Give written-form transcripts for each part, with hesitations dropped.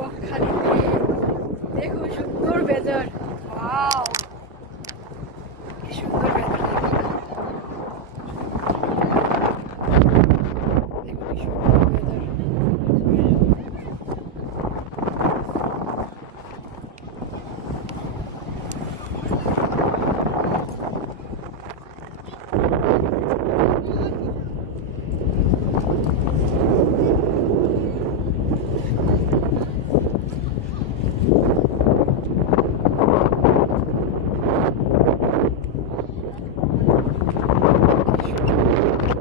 বকখালিতে দেখো সুন্দর ওয়েদার। ওয়াও, কি সুন্দর ওয়েদার। দেখো কি সুন্দর ওয়েদার।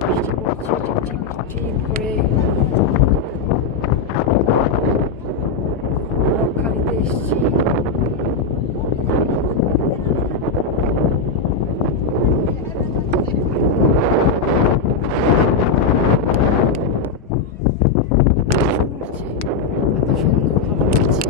বৃষ্টি পড়ছে টিপটিপ টিপটিপ করে। বকখালিতে এসছি। এত সুন্দর হাওয়া লাগছে।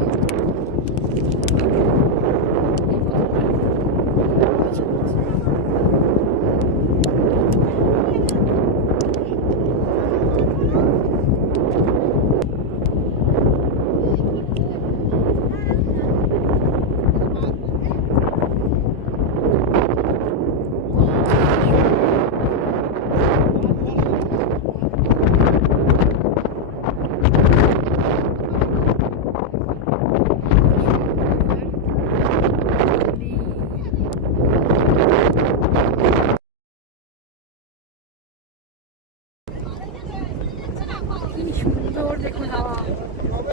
এই বোতলটা কি সুন্দর দেখুন হাওয়া,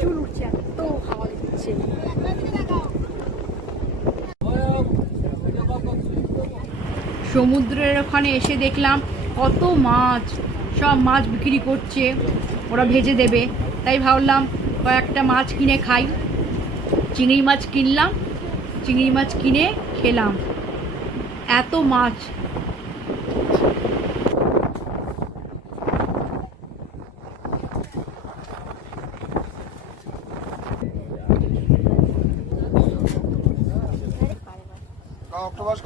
চুল উঠছে, এত হাওয়া দিচ্ছে। সমুদ্রের ওখানে এসে দেখলাম কত মাছ, সব মাছ বিক্রি করছে, ওরা ভেজে দেবে। তাই ভাবলাম কয়েকটা মাছ কিনে খাই। চিংড়ি মাছ কিনলাম, চিংড়ি মাছ কিনে খেলাম। এত মাছ। অক্টোপাস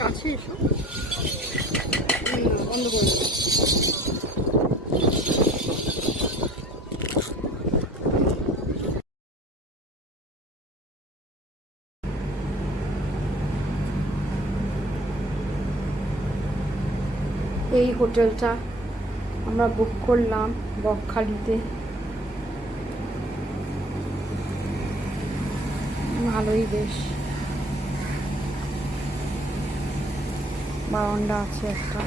কাছে এসো, বন্ধ করে দাও। এই হোটেলটা আমরা বুক করলাম বকখালিতে। ভালোই বেশ, বারান্দা আছে একটা।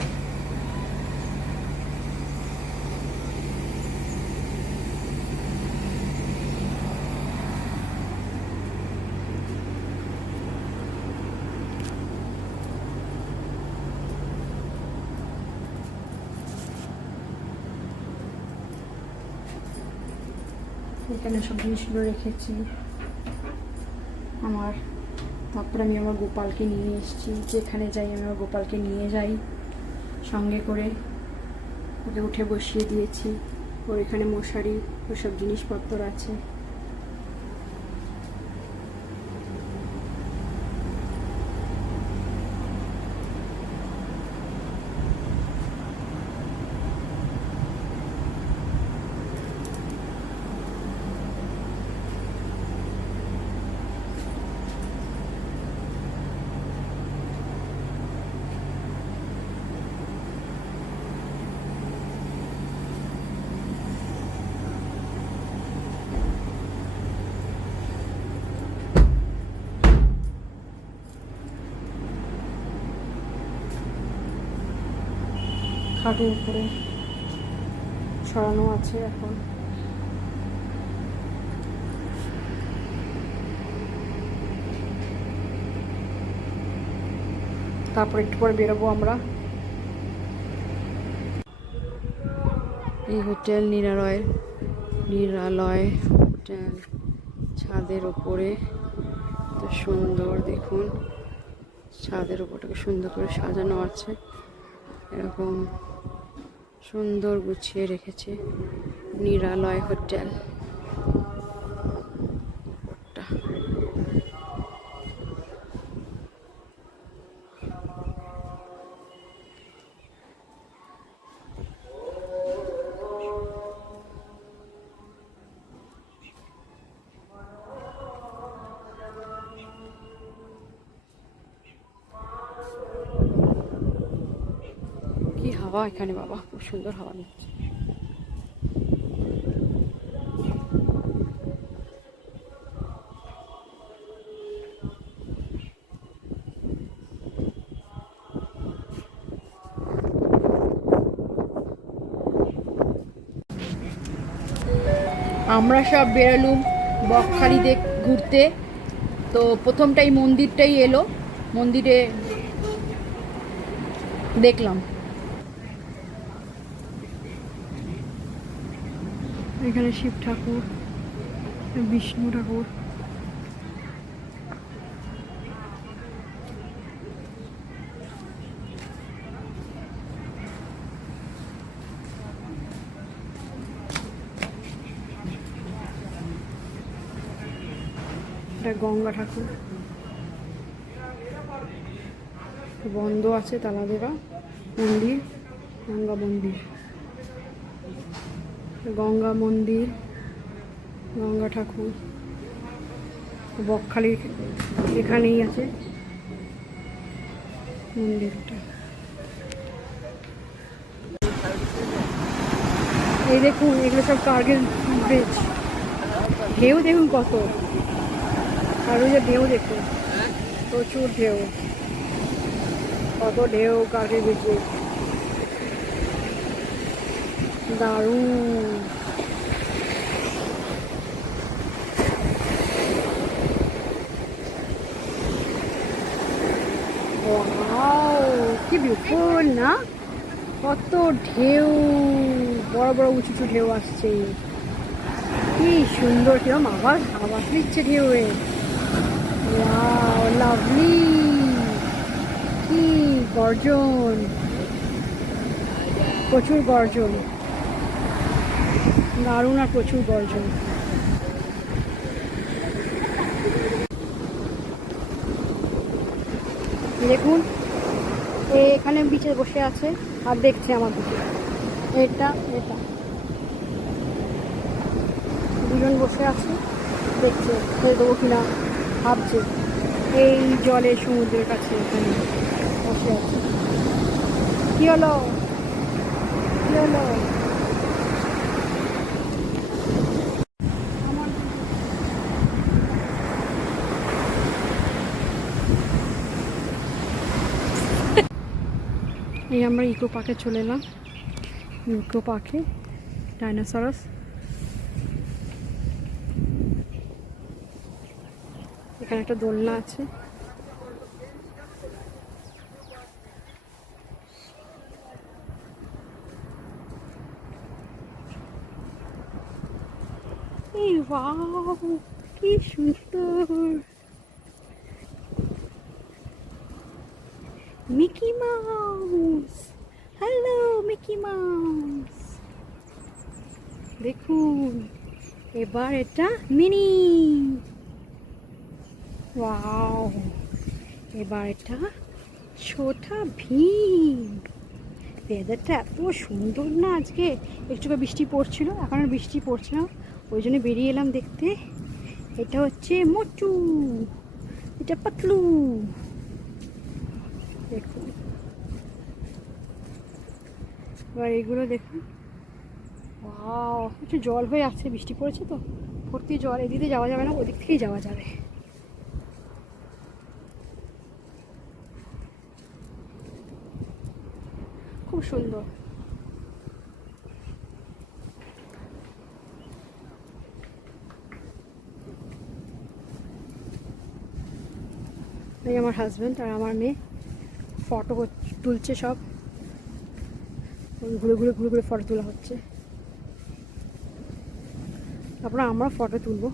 এখানে সব জিনিসগুলো রেখেছি আমার। তারপরে আমি আমার গোপালকে নিয়ে এসেছি। যেখানে যাই আমি আমার গোপালকে নিয়ে যাই সঙ্গে করে। ওকে উঠে বসিয়ে দিয়েছি। ওর এখানে মশারি ওসব জিনিসপত্র আছে। খাটের উপরে ছড়ানো আছে এখন। তারপর একটু পরে বেরোবো আমরা। এই হোটেল নিরালয় হোটেল, ছাদের উপরে তো সুন্দর, দেখুন ছাদের উপরটাকে সুন্দর করে সাজানো আছে, এরকম সুন্দর গুছিয়ে রেখেছে নিরালয় হোটেল। কি হাওয়া এখানে বাবা, খুব সুন্দর হাওয়া দিচ্ছে। আমরা সব বেরোলুম বকখালি ঘুরতে। তো প্রথমটাই মন্দিরটাই এলো, মন্দিরে দেখলাম। এখানে শিব ঠাকুর, বিষ্ণু ঠাকুর, এটা গঙ্গা ঠাকুর। বন্ধ আছে, তালা দেওয়া মন্দির, গঙ্গা মন্দির, গঙ্গা মন্দির, গঙ্গা ঠাকুর। বকখালির এখানেই আছে মন্দিরটা। এই দেখুন, এগুলো সব কার্গিল ব্রিজ। ঢেউ দেখুন কত, আর ওই যে ঢেউ দেখুন, প্রচুর ঢেউ, কত ঢেউ কার্গিল ব্রিজে, দারুণ। ওয়াও, কি বিউটিফুল না, কত ঢেউ, বড় বড় উঁচু উঁচু ঢেউ আসছে, কি সুন্দর, কিরম আবার আওয়াজ দিচ্ছে ঢেউয়ে। ওয়াও, লাভলি, কি গর্জন, প্রচুর গর্জন, দারুণ আর প্রচুর গর্জন। দেখুন এখানে বিচে বসে আছে আর দেখছে আমার দিকে, এটা এটা দুজন বসে আছে, দেখছে ছেড়ে দেবো কিনা ভাবছে। এই জলে সমুদ্রের কাছে এখানে বসে আছে। কি হলো, কি হলো? এই আমরা ইকো পার্কে চলে এলাম। ইকো পার্কে ডাইনোসরাস, এখানে একটা দোলনা আছে। এই ওয়াও, কি সুন্দর, Mickey mouse, hello Mickey mouse. দেখুন এবার এটা মিনি, ওয়াও, এবার এটা ছোটা ভীম। ওয়েদারটা এত সুন্দর না আজকে, একটু বৃষ্টি পড়ছিল, এখন আর বৃষ্টি পড়ছে না, ওই জন্য বেরিয়ে এলাম দেখতে। এটা হচ্ছে মোটু, এটা পাতলু, দেখুন এবার এগুলো দেখুন। ওয়াও, একটু জল হয়ে আসছে, বৃষ্টি পড়েছে তো ভর্তি জল, এদিকে যাওয়া যাবে না, ওদিক থেকেই যাওয়া যাবে। খুব সুন্দর। এই আমার হাজব্যান্ড আর আমার মেয়ে ফটো তুলছে সব, ঘুরে ঘুরে ঘুরে ঘুরে ফটো তোলা হচ্ছে। তারপরে আমরা ফটো তুলবো।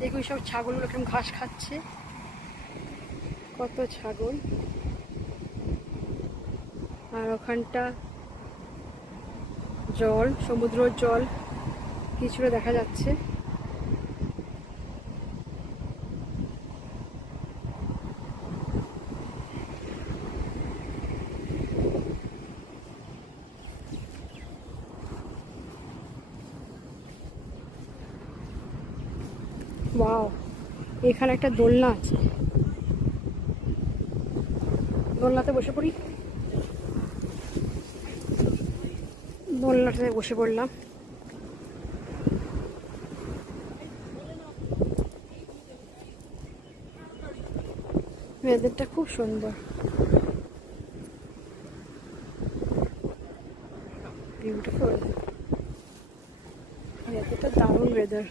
দেখুন সব ছাগলগুলো কেমন ঘাস খাচ্ছে, কত ছাগল। আর ওখানটা জল, সমুদ্রের জল কিছুটা দেখা যাচ্ছে। ওয়াও, এখানে একটা দোলনা আছে, দোলনাতে বসে পড়ি। দোলনাতে বসে পড়লাম। ওয়েদারটা খুব সুন্দর, বিউটিফুল ওয়েদারটা, দারুণ ওয়েদার।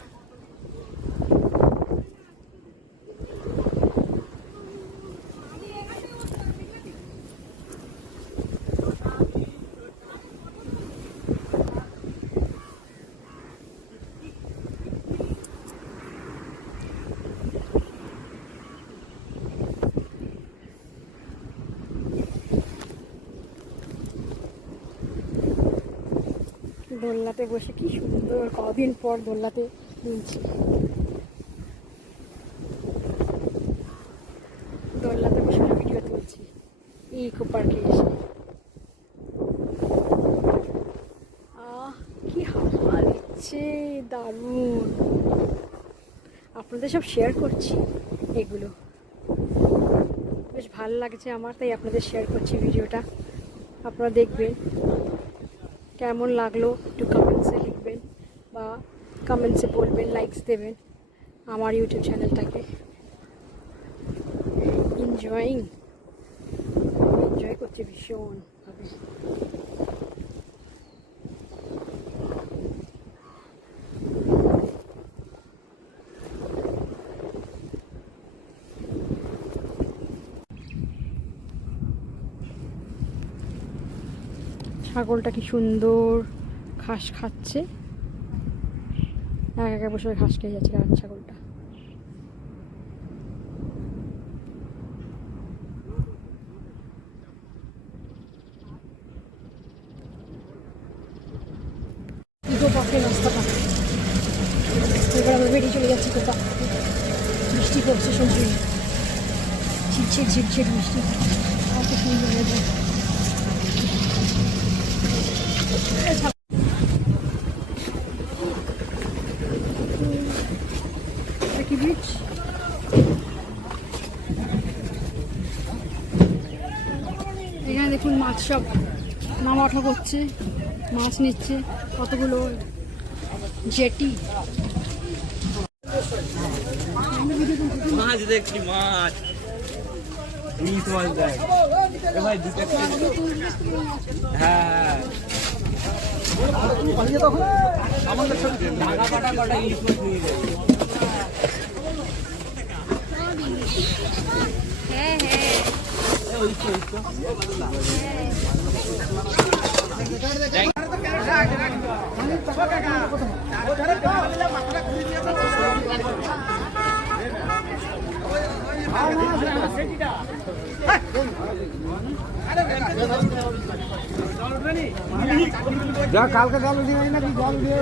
দোলনাতে বসে কি সুন্দর, কদিন পর দোলনাতে নিয়েছি। দোলনাতে বসে ভিডিও তুলছি ইকো পার্কে এসে। কি হাওয়া দিচ্ছে, দারুণ। আপনাদের সব শেয়ার করছি, এগুলো বেশ ভালো লাগছে আমার, তাই আপনাদের শেয়ার করছি ভিডিওটা। আপনারা দেখবেন কেমন লাগলো, একটু কমেন্টসে লিখবেন বা কমেন্টসে বলবেন, লাইকস দেবেন আমার ইউটিউব চ্যানেলটাকে। এনজয় করছি ভীষণভাবে। ছাগলটা কি সুন্দর ঘাস খাচ্ছে, এক এক বছর ঘাস খেয়ে যাচ্ছে ছাগলটা। ইকো পার্কে রাস্তাটা, এবার আমরা বেরিয়ে চলে যাচ্ছি কোথা। বৃষ্টি পড়ছে, সবজি ঝিরঝির ঝিরঝির বৃষ্টি, এত সুন্দর ওয়েদার। কি ব্রিজ, এখানে দেখুন মাছ সব নামা ওঠা করছে, মাছ নিচ্ছে কতগুলো জেটি। মাছ দেখছি, মাছ ইলিশ মাছ দেখ ভাই, দুটো। হ্যাঁ আমাদের ঢাকা পাটা কটা ইলিশ মাছ নিয়ে যায়। যা কালকে জল দিয়ে নাকি জল দিয়ে